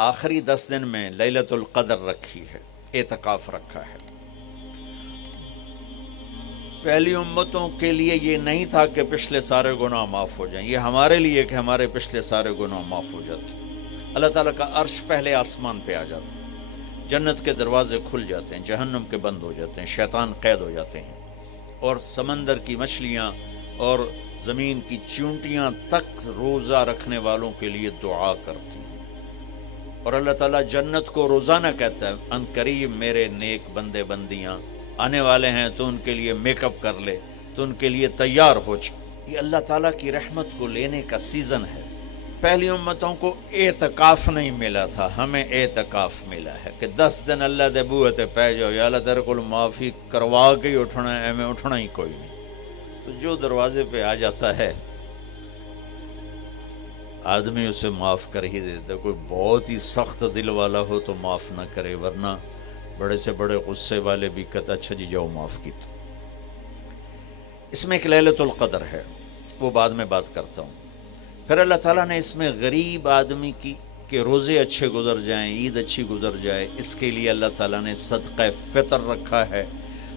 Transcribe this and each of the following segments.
آخری 10 دن میں لیلۃ القدر رکھی ہے، اعتکاف رکھا ہے۔ پہلی امتوں کے لیے یہ نہیں تھا کہ پچھلے سارے گناہ معاف ہو جائیں، یہ ہمارے لیے کہ ہمارے پچھلے سارے گناہ معاف ہو جاتے۔ اللہ تعالیٰ کا عرش پہلے آسمان پہ آ جاتا ہے، جنت کے دروازے کھل جاتے ہیں، جہنم کے بند ہو جاتے ہیں، شیطان قید ہو جاتے ہیں، اور سمندر کی مچھلیاں اور زمین کی چونٹیاں تک روزہ رکھنے والوں کے لیے دعا کرتی ہیں، اور اللہ تعالیٰ جنت کو روزانہ کہتا ہے ان قریب میرے نیک بندے بندیاں آنے والے ہیں، تو ان کے لیے میک اپ کر لے، تو ان کے لیے تیار ہو جائے۔ یہ اللہ تعالیٰ کی رحمت کو لینے کا سیزن ہے۔ پہلی امتوں کو اعتکاف نہیں ملا تھا، ہمیں اعتکاف ملا ہے کہ 10 دن اللہ دے بوئے تے پہ جاؤ، یا اللہ تیرے کو معافی کروا کے ہی اٹھنا ہے، میں اٹھنا ہی کوئی نہیں۔ تو جو دروازے پہ آ جاتا ہے آدمی اسے معاف کر ہی دیتا ہے۔ کوئی بہت ہی سخت دل والا ہو تو معاف نہ کرے، ورنہ بڑے سے بڑے غصے والے بھی کہتا اچھا جی جاؤ معاف کیتا۔ اس میں ایک لیلۃ القدر ہے، وہ بعد میں بات کرتا ہوں۔ پھر اللہ تعالیٰ نے اس میں غریب آدمی کی کہ روزے اچھے گزر جائیں، عید اچھی گزر جائے، اس کے لیے اللہ تعالیٰ نے صدقہ فطر رکھا ہے۔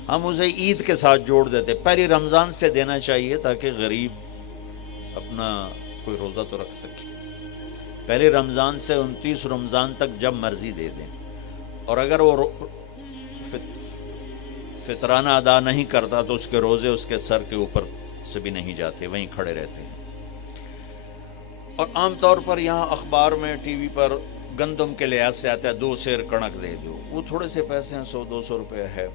ہم اسے عید کے ساتھ جوڑ دیتے، پہلی رمضان سے دینا چاہیے تاکہ غریب اپنا کوئی روزہ تو رکھ سکے۔ پہلی رمضان سے 29 رمضان تک جب مرضی دے دیں، اور اگر وہ فطرانہ ادا نہیں کرتا تو اس کے روزے اس کے سر کے اوپر سے بھی نہیں جاتے، وہیں کھڑے رہتے ہیں۔ اور عام طور پر یہاں اخبار میں ٹی وی پر گندم کے لحاظ سے آتا ہے 2 سیر کڑک دے دو، وہ تھوڑے سے پیسے ہیں، 100-200 روپے ہے۔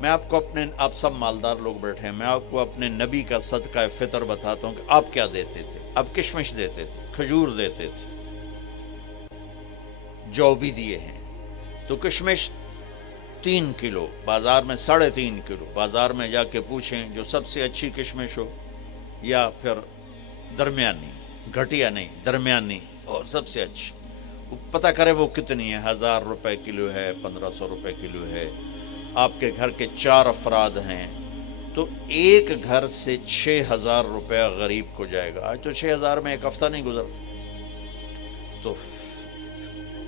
میں آپ کو آپ سب مالدار لوگ بیٹھے ہیں، میں آپ کو اپنے نبی کا صدقہ فطر بتاتا ہوں کہ آپ کیا دیتے تھے۔ آپ کشمش دیتے تھے، کھجور دیتے تھے، جو بھی دیے ہیں۔ تو کشمش 3 کلو، بازار میں 3.5 کلو، بازار میں جا کے پوچھیں جو سب سے اچھی کشمش ہو، یا پھر درمیانی، گھٹیا نہیں درمیانی اور سب سے اچھی، پتہ کرے وہ کتنی ہے، 1000 روپے کلو ہے، 1500 روپے کلو ہے۔ آپ کے گھر کے 4 افراد ہیں تو ایک گھر سے 6000 روپے غریب کو جائے گا۔ آج تو 6000 میں ایک ہفتہ نہیں گزرتا۔ تو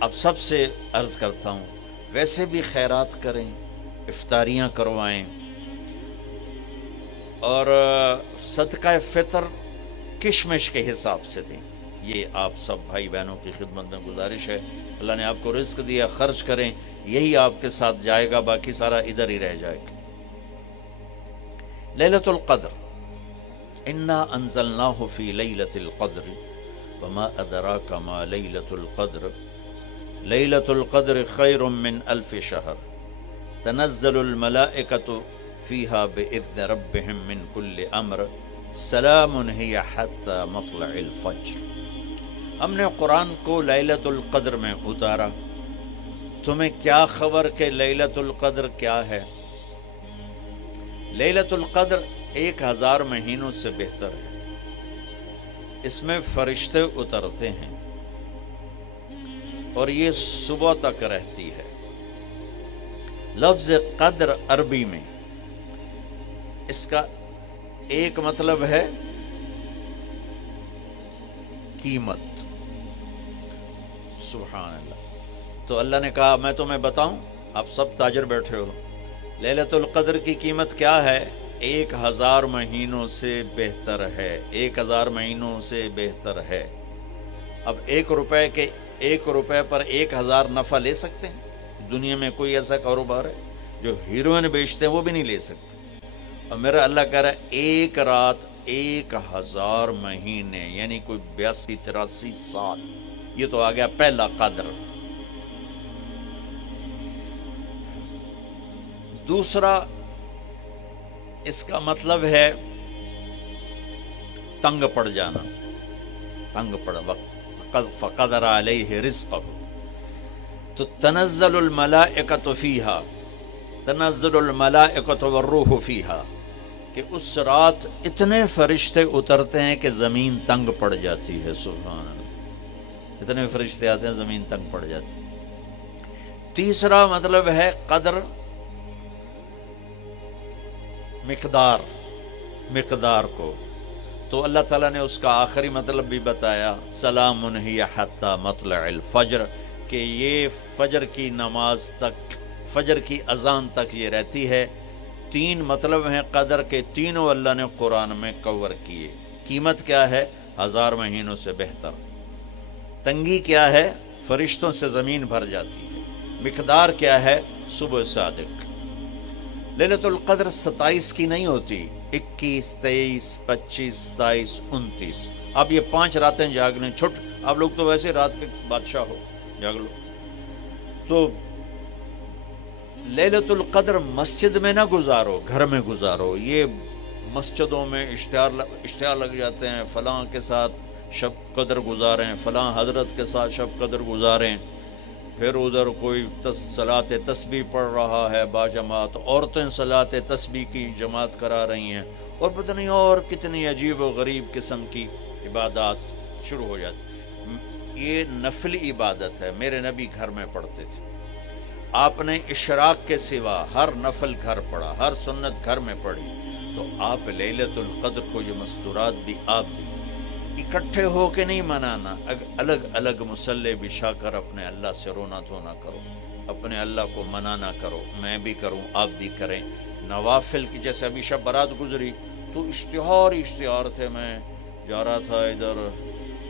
اب سب سے عرض کرتا ہوں ویسے بھی خیرات کریں، افطاریاں کروائیں، اور صدقہ فطر کشمش کے حساب سے دیں۔ یہ آپ سب بھائی بہنوں کی خدمت میں گزارش ہے۔ اللہ نے آپ کو رزق دیا، خرچ کریں، یہی آپ کے ساتھ جائے گا، باقی سارا ادھر ہی رہ جائے گا۔ لیلۃ القدر، انا انزلناہ فی لیلۃ القدر وما ادراک ما لیلۃ القدر لیلۃ القدر خیر من 1000 شہر تنزل الملائکۃ فیہا بإذن ربہم من کل امر سلام ہی حتی مطلع الفجر۔ ہم نے قرآن کو لیلۃ القدر میں اتارا، تمہیں کیا خبر کہ لیلۃ القدر کیا ہے؟ لیلۃ القدر 1000 مہینوں سے بہتر ہے۔ اس میں فرشتے اترتے ہیں اور یہ صبح تک رہتی ہے۔ لفظ قدر عربی میں اس کا ایک مطلب ہے قیمت، سبحان اللہ۔ تو اللہ نے کہا میں تمہیں بتاؤں، آپ سب تاجر بیٹھے ہو، لیلۃ القدر کی قیمت کیا ہے؟ 1000 مہینوں سے بہتر ہے، 1000 مہینوں سے بہتر ہے۔ اب 1 روپے پر 1000 نفع لے سکتے ہیں؟ دنیا میں کوئی ایسا کاروبار ہے؟ جو ہیروئن بیچتے ہیں وہ بھی نہیں لے سکتے۔ اور میرا اللہ کہہ رہا ہے 1 رات 1000 مہینے، یعنی کوئی 82-83 سال۔ یہ تو آ گیا پہلا قدر۔ دوسرا اس کا مطلب ہے تنگ پڑ جانا، تنگ پڑ وقت، فقدر علیہ رزقہ۔ تو تنزل الملائکۃ فیہا، تنزل الملائکۃ والروح فیہا، کہ اس رات اتنے فرشتے اترتے ہیں کہ زمین تنگ پڑ جاتی ہے، سبحان اللہ، اتنے فرشتے آتے ہیں زمین تنگ پڑ جاتی ہے۔ تیسرا مطلب ہے قدر، مقدار کو، تو اللہ تعالیٰ نے اس کا آخری مطلب بھی بتایا، سلام ہی حتی مطلع الفجر، کہ یہ فجر کی نماز تک، فجر کی اذان تک یہ رہتی ہے۔ 3 مطلب ہیں قدر کے، تینوں اللہ نے قرآن میں کور کیے۔ قیمت کیا ہے؟ 1000 مہینوں سے بہتر۔ تنگی کیا ہے؟ فرشتوں سے زمین بھر جاتی ہے۔ مقدار کیا ہے؟ صبح صادق۔ لیلۃ القدر 27 کی نہیں ہوتی، 21، 23، 25، 27، 29۔ اب یہ 5 راتیں جاگنے چھٹ، آپ لوگ تو ویسے رات کے بادشاہ ہو، جاگ لو۔ تو لیلۃ القدر مسجد میں نہ گزارو، گھر میں گزارو۔ یہ مسجدوں میں اشتہار لگ جاتے ہیں، فلاں کے ساتھ شب قدر گزاریں، فلاں حضرت کے ساتھ شب قدر گزاریں، پھر ادھر کوئی صلاۃ تسبیح پڑھ رہا ہے باجماعت، عورتیں صلاۃ تسبیح کی جماعت کرا رہی ہیں، اور پتہ نہیں اور کتنی عجیب و غریب قسم کی عبادات شروع ہو جاتی۔ یہ نفلی عبادت ہے، میرے نبی گھر میں پڑھتے تھے۔ آپ نے اشراق کے سوا ہر نفل گھر پڑھا، ہر سنت گھر میں پڑھی، تو آپ لیلۃ القدر کو یہ مستورات بھی آپ بھی اکٹھے ہو کے نہیں منانا، الگ الگ مصلی بچھا کر اپنے اللہ سے رونا دھونا کرو، اپنے اللہ کو منانا کرو، میں بھی کروں، آپ بھی کریں۔ نوافل کی، جیسے ابھی شب برات گزری تو اشتہار تھے، میں جا رہا تھا ادھر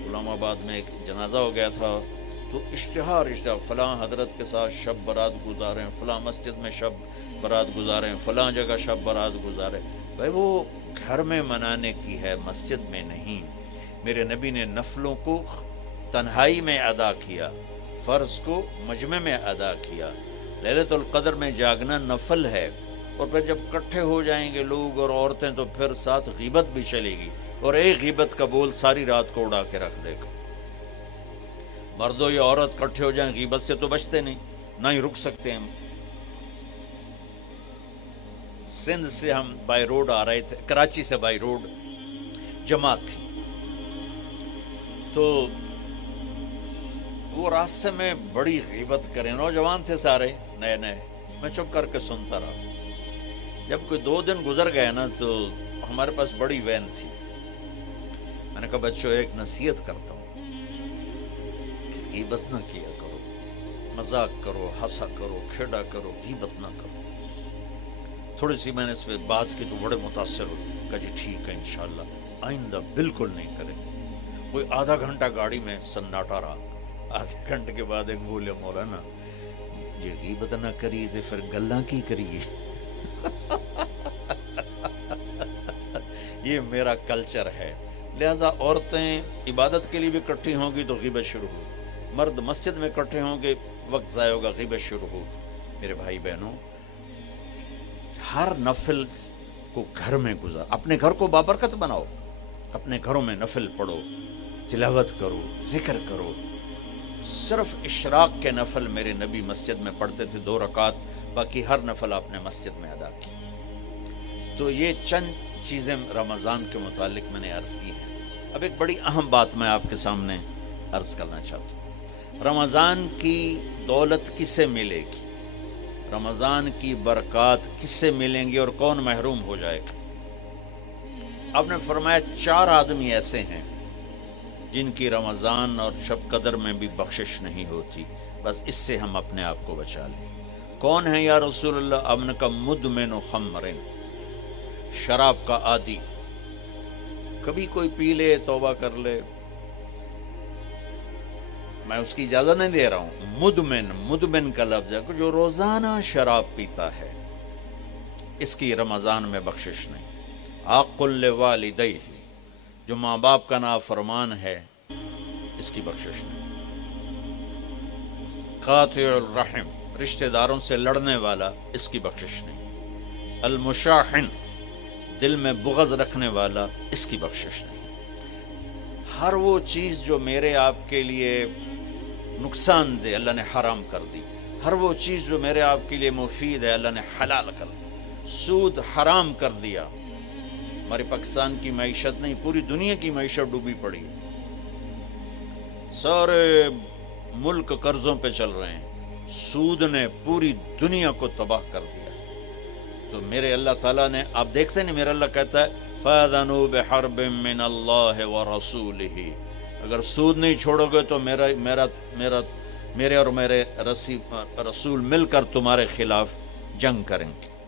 غلام آباد میں، ایک جنازہ ہو گیا تھا، تو اشتہار فلاں حضرت کے ساتھ شب برات گزاریں، فلاں مسجد میں شب برات گزاریں، فلاں جگہ شب برات گزاریں۔ بھائی وہ گھر میں منانے کی ہے، مسجد میں نہیں۔ میرے نبی نے نفلوں کو تنہائی میں ادا کیا، فرض کو مجمع میں ادا کیا۔ لیلۃ القدر میں جاگنا نفل ہے، اور پھر جب کٹھے ہو جائیں گے لوگ اور عورتیں تو پھر ساتھ غیبت بھی چلے گی، اور ایک غیبت کا بول ساری رات کو اڑا کے رکھ دے گا۔ مردوں یا عورت کٹھے ہو جائیں، غیبت سے تو بچتے نہیں، نہ ہی رک سکتے ہم۔ سندھ سے ہم بائی روڈ آ رہے تھے، کراچی سے بائی روڈ جماعت تھی، تو وہ راستے میں بڑی غیبت کریں، نوجوان تھے سارے نئے نئے، میں چپ کر کے سنتا رہا۔ جب کوئی 2 دن گزر گئے نا، تو ہمارے پاس بڑی وین تھی، میں نے کہا بچوں ایک نصیحت کرتا ہوں کہ غیبت نہ کیا کرو، مذاق کرو، ہنسا کرو، کھیڑا کرو، غیبت نہ کرو۔ تھوڑی سی میں نے اس پہ بات کی تو بڑے متاثر ہوئے، کہا جی ٹھیک ہے انشاءاللہ آئندہ بالکل نہیں کریں۔ کوئی آدھا گھنٹہ گاڑی میں سناٹا رہا، آدھے گھنٹے کے بعد ایک بولے مولانا یہ غیبت نہ کری تو پھر گلاں کی کریے۔ یہ میرا کلچر ہے، لہٰذا عورتیں عبادت کے لیے بھی اکٹھی ہوں گی تو غیبت شروع ہوگی، مرد مسجد میں اکٹھے ہوں گے وقت ضائع ہوگا، غیبت شروع ہوگی۔ میرے بھائی بہنوں، ہر نفل کو گھر میں گزار، اپنے گھر کو بابرکت بناؤ، اپنے گھروں میں نفل پڑھو، تلاوت کرو، ذکر کرو۔ صرف اشراق کے نفل میرے نبی مسجد میں پڑھتے تھے 2 رکعت، باقی ہر نفل آپ نے مسجد میں ادا کی۔ تو یہ چند چیزیں رمضان کے متعلق میں نے عرض کی ہیں۔ اب ایک بڑی اہم بات میں آپ کے سامنے عرض کرنا چاہتا ہوں۔ رمضان کی دولت کس سے ملے گی؟ رمضان کی برکات کس سے ملیں گی اور کون محروم ہو جائے گا؟ آپ نے فرمایا 4 آدمی ایسے ہیں جن کی رمضان اور شب قدر میں بھی بخشش نہیں ہوتی، بس اس سے ہم اپنے آپ کو بچا لیں۔ کون ہے یا رسول اللہ؟ آپ نے کہا مدمن خمر، شراب کا عادی، کبھی کوئی پی لے توبہ کر لے، میں اس کی اجازت نہیں دے رہا ہوں۔ مدمن کا لفظ ہے جو روزانہ شراب پیتا ہے، اس کی رمضان میں بخشش نہیں۔ عاق لوالدیہ، جو ماں باپ کا نافرمان ہے، اس کی بخشش نہیں۔ قاطع الرحم، رشتہ داروں سے لڑنے والا، اس کی بخشش نہیں۔ المشاحن، دل میں بغض رکھنے والا، اس کی بخشش نہیں۔ ہر وہ چیز جو میرے آپ کے لیے نقصان دہ اللہ نے حرام کر دی، ہر وہ چیز جو میرے آپ کے لیے مفید ہے اللہ نے حلال کر دی۔ سود حرام کر دیا۔ ہمارے پاکستان کی معیشت نہیں، پوری دنیا کی معیشت ڈوبی پڑی ہے، سارے ملک قرضوں پہ چل رہے ہیں، سود نے پوری دنیا کو تباہ کر دیا۔ تو میرے اللہ تعالیٰ نے، آپ دیکھتے نہیں، میرا اللہ کہتا ہے فَأَذَنُوا بِحَرْبٍ مِّنَ اللَّهِ وَرَسُولِهِ، اگر سود نہیں چھوڑو گے تو میرے اور میرے رسول مل کر تمہارے خلاف جنگ کریں گے۔